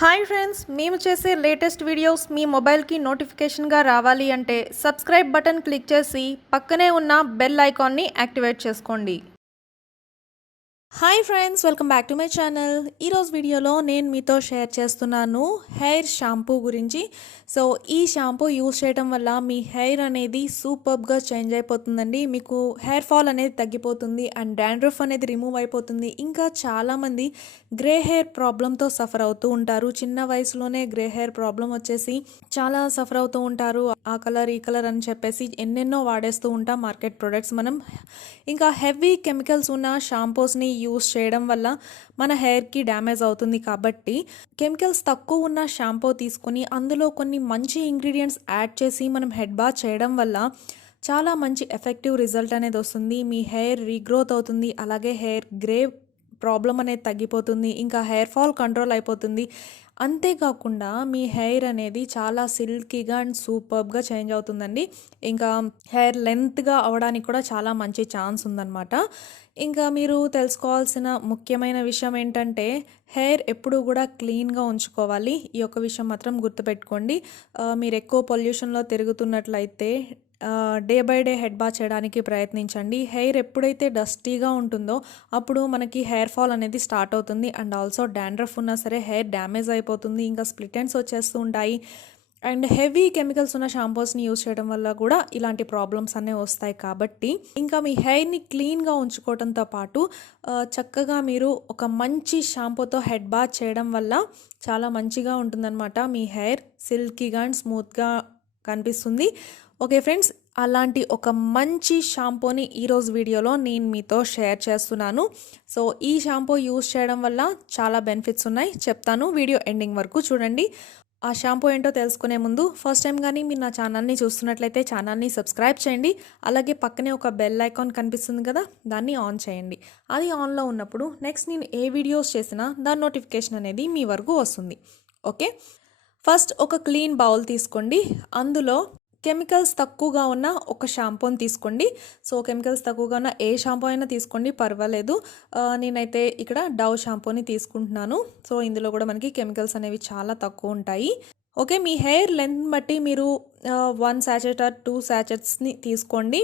Hi friends, మేము చేసే latest videos మీ మొబైల్కి నోటిఫికేషన్గా రావాలి అంటే సబ్స్క్రైబ్ బటన్ క్లిక్ చేసి పక్కనే ఉన్న బెల్ ఐకాన్ని యాక్టివేట్ చేసుకోండి. Hi friends, welcome back to my channel. ఈరోజు వీడియోలో నేను మీతో షేర్ చేస్తున్నాను హెయిర్ షాంపూ గురించి. సో ఈ షాంపూ యూస్ చేయడం వల్ల మీ హెయిర్ అనేది సూపర్గా చేంజ్ అయిపోతుందండి. మీకు హెయిర్ ఫాల్ అనేది తగ్గిపోతుంది అండ్ డాండ్రఫ్ అనేది రిమూవ్ అయిపోతుంది. ఇంకా చాలామంది గ్రే హెయిర్ ప్రాబ్లంతో సఫర్ అవుతూ ఉంటారు. చిన్న వయసులోనే గ్రే హెయిర్ ప్రాబ్లం వచ్చేసి చాలా సఫర్ అవుతూ ఉంటారు. ఆ కలర్ ఈ కలర్ అని చెప్పేసి ఎన్నెన్నో వాడేస్తూ ఉంటాం మార్కెట్ ప్రొడక్ట్స్ మనం. ఇంకా హెవీ కెమికల్స్ ఉన్న షాంపూస్ని యూస్ చేయడం వల్ల మన హెయిర్కి డ్యామేజ్ అవుతుంది. కాబట్టి కెమికల్స్ తక్కువ ఉన్న షాంపూ తీసుకుని అందులో కొన్ని మంచి ఇంగ్రీడియంట్స్ యాడ్ చేసి మనం హెడ్ బాత్ చేయడం వల్ల చాలా మంచి ఎఫెక్టివ్ రిజల్ట్ అనేది వస్తుంది. మీ హెయిర్ రీగ్రోత్ అవుతుంది, అలాగే హెయిర్ గ్రే ప్రాబ్లం అనేది తగ్గిపోతుంది, ఇంకా హెయిర్ ఫాల్ కంట్రోల్ అయిపోతుంది. అంతేకాకుండా మీ హెయిర్ అనేది చాలా సిల్కీగా అండ్ సూపర్బ్గా చేంజ్ అవుతుందండి. ఇంకా హెయిర్ లెంత్గా అవడానికి కూడా చాలా మంచి ఛాన్స్ ఉందన్నమాట. ఇంకా మీరు తెలుసుకోవాల్సిన ముఖ్యమైన విషయం ఏంటంటే హెయిర్ ఎప్పుడూ కూడా క్లీన్గా ఉంచుకోవాలి. ఈ యొక్క విషయం మాత్రం గుర్తుపెట్టుకోండి. మీరు ఎక్కువ పొల్యూషన్లో తిరుగుతున్నట్లయితే day by day head bath చేయడానికి ప్రయత్నించండి. హెయిర్ ఎప్పుడైతే డస్టీగా ఉంటుందో అప్పుడు మనకి హెయిర్ ఫాల్ అనేది స్టార్ట్ అవుతుంది. అండ్ ఆల్సో డాండ్రఫ్ ఉన్నా సరే హెయిర్ డ్యామేజ్ అయిపోతుంది, ఇంకా స్ప్లిట్ ఎండ్స్ వచ్చేస్తూ ఉంటాయి. అండ్ హెవీ కెమికల్స్ ఉన్న షాంపూస్ని యూస్ చేయడం వల్ల కూడా ఇలాంటి ప్రాబ్లమ్స్ అనేవి వస్తాయి. కాబట్టి ఇంకా మీ హెయిర్ని క్లీన్గా ఉంచుకోవడంతో పాటు చక్కగా మీరు ఒక మంచి షాంపూతో హెడ్ బాత్ చేయడం వల్ల చాలా మంచిగా ఉంటుందన్నమాట. మీ హెయిర్ సిల్కీగా అండ్ స్మూత్గా కనిపిస్తుంది. ఓకే ఫ్రెండ్స్, అలాంటి ఒక మంచి షాంపూని ఈరోజు వీడియోలో నేను మీతో షేర్ చేస్తున్నాను. సో ఈ షాంపూ యూస్ చేయడం వల్ల చాలా బెనిఫిట్స్ ఉన్నాయి, చెప్తాను. వీడియో ఎండింగ్ వరకు చూడండి. ఆ షాంపూ ఏంటో తెలుసుకునే ముందు ఫస్ట్ టైం కానీ మీరు నా ఛానల్ని చూస్తున్నట్లయితే ఛానల్ని సబ్స్క్రైబ్ చేయండి. అలాగే పక్కనే ఒక బెల్ ఐకాన్ కనిపిస్తుంది కదా, దాన్ని ఆన్ చేయండి. అది ఆన్లో ఉన్నప్పుడు నెక్స్ట్ నేను ఏ వీడియోస్ చేసినా దాని నోటిఫికేషన్ అనేది మీ వరకు వస్తుంది. ఓకే, ఫస్ట్ ఒక క్లీన్ బౌల్ తీసుకోండి. అందులో కెమికల్స్ తక్కువగా ఉన్న ఒక షాంపూని తీసుకోండి. సో కెమికల్స్ తక్కువగా ఉన్న ఏ షాంపూ అయినా తీసుకోండి, పర్వాలేదు. నేనైతే ఇక్కడ డవ్ షాంపూని తీసుకుంటున్నాను. సో ఇందులో కూడా మనకి కెమికల్స్ అనేవి చాలా తక్కువ ఉంటాయి. ఓకే, మీ హెయిర్ లెంత్ బట్టి మీరు 1 శాచెట్ ఆర్ 2 శాచెట్స్ని తీసుకోండి.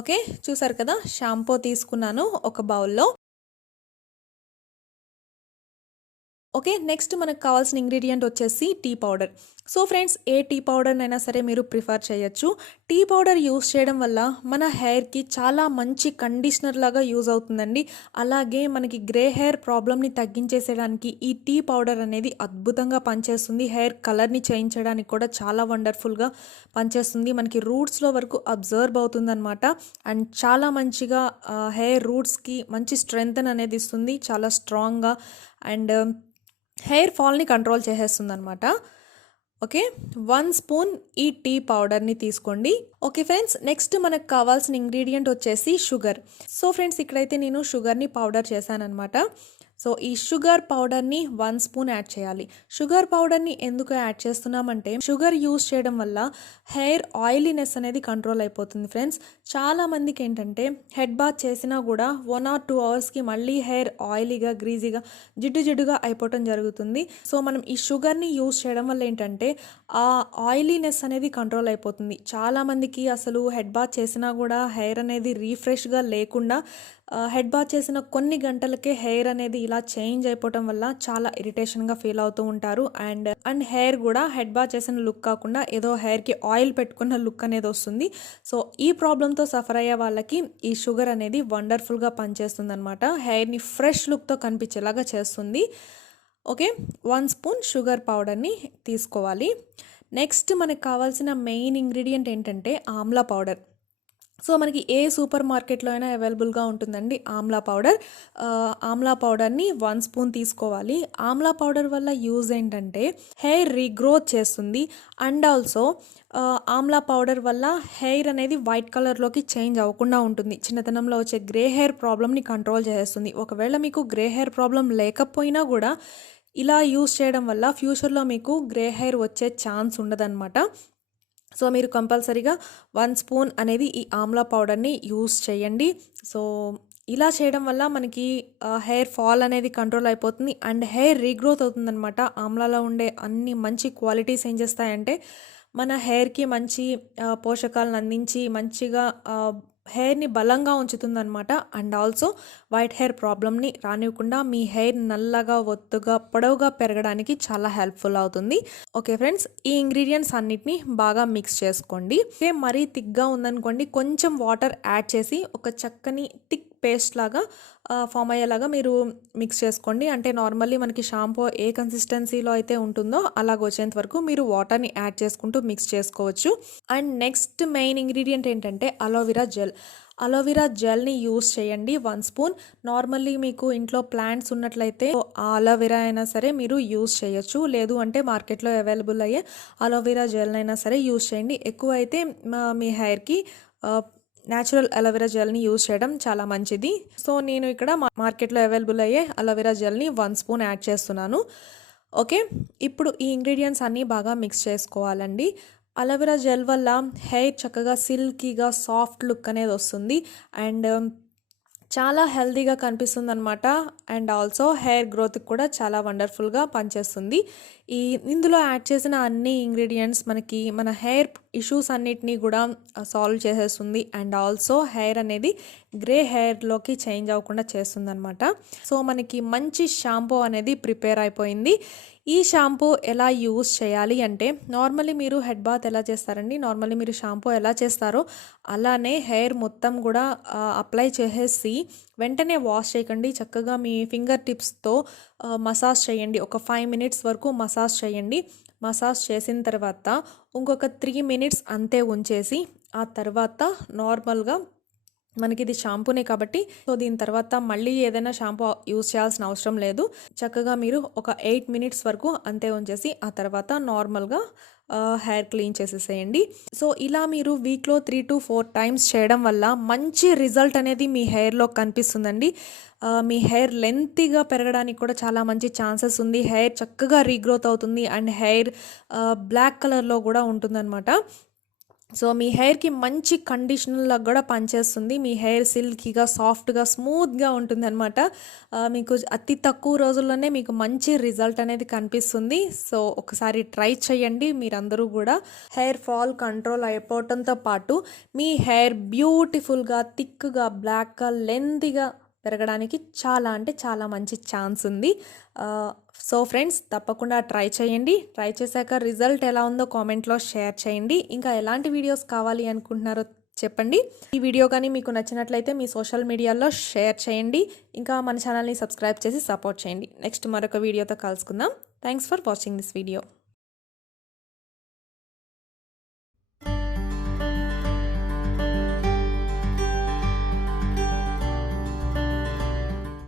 ఓకే, చూసారు కదా, షాంపూ తీసుకున్నాను ఒక బౌల్లో. ఓకే, నెక్స్ట్ మనకు కావాల్సిన ఇంగ్రీడియంట్ వచ్చేసి టీ పౌడర్. సో ఫ్రెండ్స్, ఏ టీ పౌడర్నైనా సరే మీరు ప్రిఫర్ చేయొచ్చు. టీ పౌడర్ యూస్ చేయడం వల్ల మన హెయిర్కి చాలా మంచి కండిషనర్ లాగా యూజ్ అవుతుందండి. అలాగే మనకి గ్రే హెయిర్ ప్రాబ్లమ్ని తగ్గించేసేయడానికి ఈ టీ పౌడర్ అనేది అద్భుతంగా పనిచేస్తుంది. హెయిర్ కలర్ని చేంజ్ చేయడానికి కూడా చాలా వండర్ఫుల్గా పనిచేస్తుంది. మనకి రూట్స్లో వరకు అబ్జర్వ్ అవుతుందన్నమాట. అండ్ చాలా మంచిగా హెయిర్ రూట్స్కి మంచి స్ట్రెంగ్త్ అనేది ఇస్తుంది, చాలా స్ట్రాంగ్గా. అండ్ హెయిర్ ఫాల్ని కంట్రోల్ చేసేస్తుంది అనమాట. ఓకే, 1 స్పూన్ ఈ టీ పౌడర్ని తీసుకోండి. ఓకే ఫ్రెండ్స్, నెక్స్ట్ మనకు కావాల్సిన ఇంగ్రీడియంట్ వచ్చేసి షుగర్. సో ఫ్రెండ్స్, ఇక్కడైతే నేను షుగర్ని పౌడర్ చేశానమాట. సో ఈ షుగర్ పౌడర్ని 1 స్పూన్ యాడ్ చేయాలి. షుగర్ పౌడర్ని ఎందుకు యాడ్ చేస్తున్నామంటే షుగర్ యూస్ చేయడం వల్ల హెయిర్ ఆయిలీనెస్ అనేది కంట్రోల్ అయిపోతుంది ఫ్రెండ్స్. చాలా మందికి ఏంటంటే హెడ్ బాత్ చేసినా కూడా 1 or 2 అవర్స్కి మళ్ళీ హెయిర్ ఆయిలీగా, గ్రీజీగా, జిడ్డుగా అయిపోవటం జరుగుతుంది. సో మనం ఈ షుగర్ని యూస్ చేయడం వల్ల ఏంటంటే ఆ ఆయిలీనెస్ అనేది కంట్రోల్ అయిపోతుంది. చాలామందికి అసలు హెడ్ బాత్ చేసినా కూడా హెయిర్ అనేది రీఫ్రెష్గా లేకుండా హెడ్ బాత్ చేసిన కొన్ని గంటలకే హెయిర్ అనేది ఇలా చేంజ్ అయిపోవటం వల్ల చాలా ఇరిటేషన్గా ఫీల్ అవుతూ ఉంటారు. అండ్ హెయిర్ కూడా హెడ్ బాత్ చేసిన లుక్ కాకుండా ఏదో హెయిర్కి ఆయిల్ పెట్టుకున్న లుక్ అనేది వస్తుంది. సో ఈ ప్రాబ్లంతో సఫర్ అయ్యే వాళ్ళకి ఈ షుగర్ అనేది వండర్ఫుల్గా పనిచేస్తుంది అనమాట. హెయిర్ని ఫ్రెష్ లుక్తో కనిపించేలాగా చేస్తుంది. ఓకే, 1 స్పూన్ షుగర్ పౌడర్ని తీసుకోవాలి. నెక్స్ట్ మనకు కావాల్సిన మెయిన్ ఇంగ్రీడియంట్ ఏంటంటే ఆమ్లా పౌడర్. సో మనకి ఏ సూపర్ మార్కెట్లో అయినా అవైలబుల్గా ఉంటుందండి ఆమ్లా పౌడర్. ఆమ్లా పౌడర్ని 1 స్పూన్ తీసుకోవాలి. ఆమ్లా పౌడర్ వల్ల యూజ్ ఏంటంటే హెయిర్ రీగ్రోత్ చేస్తుంది. అండ్ ఆల్సో ఆమ్లా పౌడర్ వల్ల హెయిర్ అనేది వైట్ కలర్లోకి చేంజ్ అవ్వకుండా ఉంటుంది. చిన్నతనంలో వచ్చే గ్రే హెయిర్ ప్రాబ్లమ్ని కంట్రోల్ చేస్తుంది. ఒకవేళ మీకు గ్రే హెయిర్ ప్రాబ్లం లేకపోయినా కూడా ఇలా యూజ్ చేయడం వల్ల ఫ్యూచర్లో మీకు గ్రే హెయిర్ వచ్చే ఛాన్స్ ఉండదన్నమాట. సో మీరు కంపల్సరీగా 1 స్పూన్ అనేది ఈ ఆమ్లా పౌడర్ని యూస్ చేయండి. సో ఇలా చేయడం వల్ల మనకి హెయిర్ ఫాల్ అనేది కంట్రోల్ అయిపోతుంది అండ్ హెయిర్ రీగ్రోత్ అవుతుందనమాట. ఆమ్లాలో ఉండే అన్ని మంచి క్వాలిటీస్ ఏం చేస్తాయంటే మన హెయిర్కి మంచి పోషకాలను అందించి మంచిగా హెయిర్ని బలంగా ఉంచుతుందన్నమాట. అండ్ ఆల్సో వైట్ హెయిర్ ప్రాబ్లమ్ని రానివ్వకుండా మీ హెయిర్ నల్లగా ఒత్తుగా పొడవుగా పెరగడానికి చాలా హెల్ప్ఫుల్ అవుతుంది. ఓకే ఫ్రెండ్స్, ఈ ఇంగ్రీడియంట్స్ అన్నిటిని బాగా మిక్స్ చేసుకోండి. మరీ థిక్గా ఉందనుకోండి, కొంచెం వాటర్ యాడ్ చేసి ఒక చక్కని థిక్ పేస్ట్ లాగా ఫామ్ అయ్యేలాగా మీరు మిక్స్ చేసుకోండి. అంటే నార్మల్లీ మనకి షాంపూ ఏ కన్సిస్టెన్సీలో అయితే ఉంటుందో అలాగ వచ్చేంత వరకు మీరు వాటర్ని యాడ్ చేసుకుంటూ మిక్స్ చేసుకోవచ్చు. అండ్ నెక్స్ట్ మెయిన్ ఇంగ్రీడియంట్ ఏంటంటే అలోవెరా జెల్. అలోవెరా జెల్ని యూస్ చేయండి 1 స్పూన్. నార్మల్లీ మీకు ఇంట్లో ప్లాంట్స్ ఉన్నట్లయితే ఆ అలోవెరా అయినా సరే మీరు యూస్ చేయొచ్చు. లేదు అంటే మార్కెట్లో అవైలబుల్ అయ్యే అలోవెరా జెల్ అయినా సరే యూస్ చేయండి. ఎక్కువ అయితే మీ హెయిర్కి న్యాచురల్ అలోవెరా జెల్ని యూస్ చేయడం చాలా మంచిది. సో నేను ఇక్కడ మార్కెట్లో అవైలబుల్ అయ్యే అలోవెరా జెల్ని 1 స్పూన్ యాడ్ చేస్తున్నాను. ఓకే, ఇప్పుడు ఈ ఇంగ్రీడియంట్స్ అన్నీ బాగా మిక్స్ చేసుకోవాలండి. అలోవెరా జెల్ వల్ల హెయిర్ చక్కగా సిల్కీగా సాఫ్ట్ లుక్ అనేది వస్తుంది అండ్ చాలా హెల్తీగా కనిపిస్తుంది అనమాట. అండ్ ఆల్సో హెయిర్ గ్రోత్కి కూడా చాలా వండర్ఫుల్గా పనిచేస్తుంది. ఇందులో యాడ్ చేసిన అన్ని ఇంగ్రీడియంట్స్ మనకి మన హెయిర్ ఇష్యూస్ అన్నిటినీ కూడా సాల్వ్ చేసేస్తుంది. అండ్ ఆల్సో హెయిర్ అనేది గ్రే హెయిర్లోకి చేంజ్ అవ్వకుండా చేస్తుంది అనమాట. సో మనకి మంచి షాంపూ అనేది ప్రిపేర్ అయిపోయింది. ఈ షాంపూ ఎలా యూస్ చేయాలి అంటే నార్మల్లీ మీరు హెడ్ బాత్ ఎలా చేస్తారండి, నార్మల్లీ మీరు షాంపూ ఎలా చేస్తారో అలానే హెయిర్ మొత్తం కూడా అప్లై చేసేసి వెంటనే వాష్ చేయకండి. చక్కగా మీ ఫింగర్ టిప్స్తో మసాజ్ చేయండి. ఒక 5 మినిట్స్ వరకు మసాజ్ చేయండి. మసాజ్ చేసిన తర్వాత ఇంకొక 3 మినిట్స్ అంతే ఉంచేసి ఆ తర్వాత నార్మల్గా మనకి ఇది షాంపూనే కాబట్టి సో దీని తర్వాత మళ్ళీ ఏదైనా షాంపూ యూస్ చేయాల్సిన అవసరం లేదు. చక్కగా మీరు ఒక 8 మినిట్స్ వరకు అంతే ఉంచేసి ఆ తర్వాత నార్మల్గా హెయిర్ క్లీన్ చేసేసేయండి. సో ఇలా మీరు వీక్లో 3 to 4 టైమ్స్ చేయడం వల్ల మంచి రిజల్ట్ అనేది మీ హెయిర్లో కనిపిస్తుందండి. మీ హెయిర్ లెంతీగా పెరగడానికి కూడా చాలా మంచి ఛాన్సెస్ ఉంది. హెయిర్ చక్కగా రీగ్రోత్ అవుతుంది అండ్ హెయిర్ బ్లాక్ కలర్లో కూడా ఉంటుందన్నమాట. సో మీ హెయిర్కి మంచి కండిషనర్లా కూడా పనిచేస్తుంది. మీ హెయిర్ సిల్కీగా సాఫ్ట్గా స్మూత్గా ఉంటుంది అనమాట. మీకు అతి తక్కువ రోజుల్లోనే మీకు మంచి రిజల్ట్ అనేది కనిపిస్తుంది. సో ఒకసారి ట్రై చేయండి. మీరందరూ కూడా హెయిర్ ఫాల్ కంట్రోల్ అయిపోవడంతో పాటు మీ హెయిర్ బ్యూటిఫుల్గా థిక్గా బ్లాక్గా లెంతీగా పెరగడానికి చాలా అంటే చాలా మంచి ఛాన్స్ ఉంది. సో ఫ్రెండ్స్, తప్పకుండా ట్రై చేయండి. ట్రై చేశాక రిజల్ట్ ఎలా ఉందో కామెంట్లో షేర్ చేయండి. ఇంకా ఎలాంటి వీడియోస్ కావాలి అనుకుంటున్నారో చెప్పండి. ఈ వీడియో కానీ మీకు నచ్చినట్లయితే మీ సోషల్ మీడియాలో షేర్ చేయండి. ఇంకా మన ఛానల్ని సబ్స్క్రైబ్ చేసి సపోర్ట్ చేయండి. నెక్స్ట్ మరొక వీడియోతో కలుసుకుందాం. Thanks for watching this video.